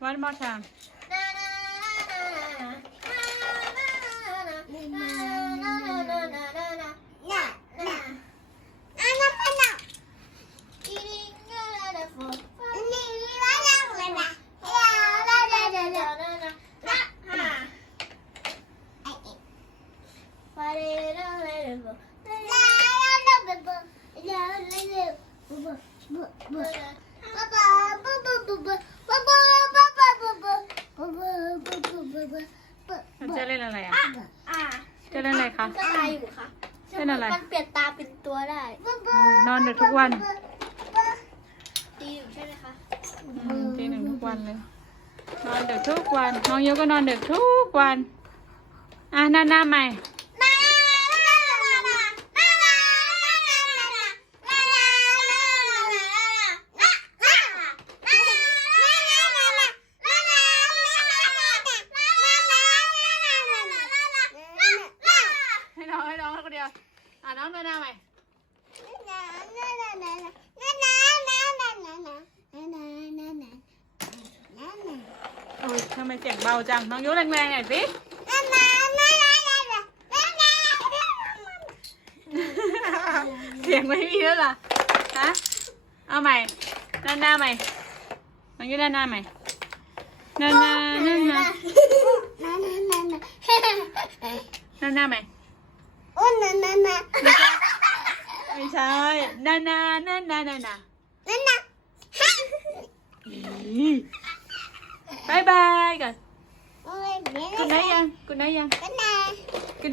One more time. มันจะเล่นอะไรอะ อ่าจะเล่นอะไรคะก็ตายอยู่ค่ะเล่นอะไร มันเปลี่ยนตาเป็นตัวได้นอนดึกทุกวันตีอยู่ใช่ไหมคะอืมตีหนึ่งทุกวันเลย นอนดึกทุกวัน น้องโยก็นอนดึกทุกวัน อะหน้าหน้าใหม่ con đi à à nó lên nào mày Ôi, sao mày chẳng bầu chẳng nó vô lên ngang này biết Tiếng mấy gì nữa là Hả? Ô mày. Lên ra mày. Mày vô lên ra mày. Lên ra à, Lên ra Lên ra mày. ง น้องโยแรงๆหน่อยสิ เสียงไม่มีแล้วล่ะ ฮะ เอาใหม่หน้าหน้าใหม่ น้องโยหน้าหน้าใหม่หน้าหน้าหน้าหน้าหน้าหน้าใหม่ ไม่ใช่หน้าหน้าหน้าหน้าหน้าหน้าอีบายบายก่อนกุนไนยังกุนไนยังกุ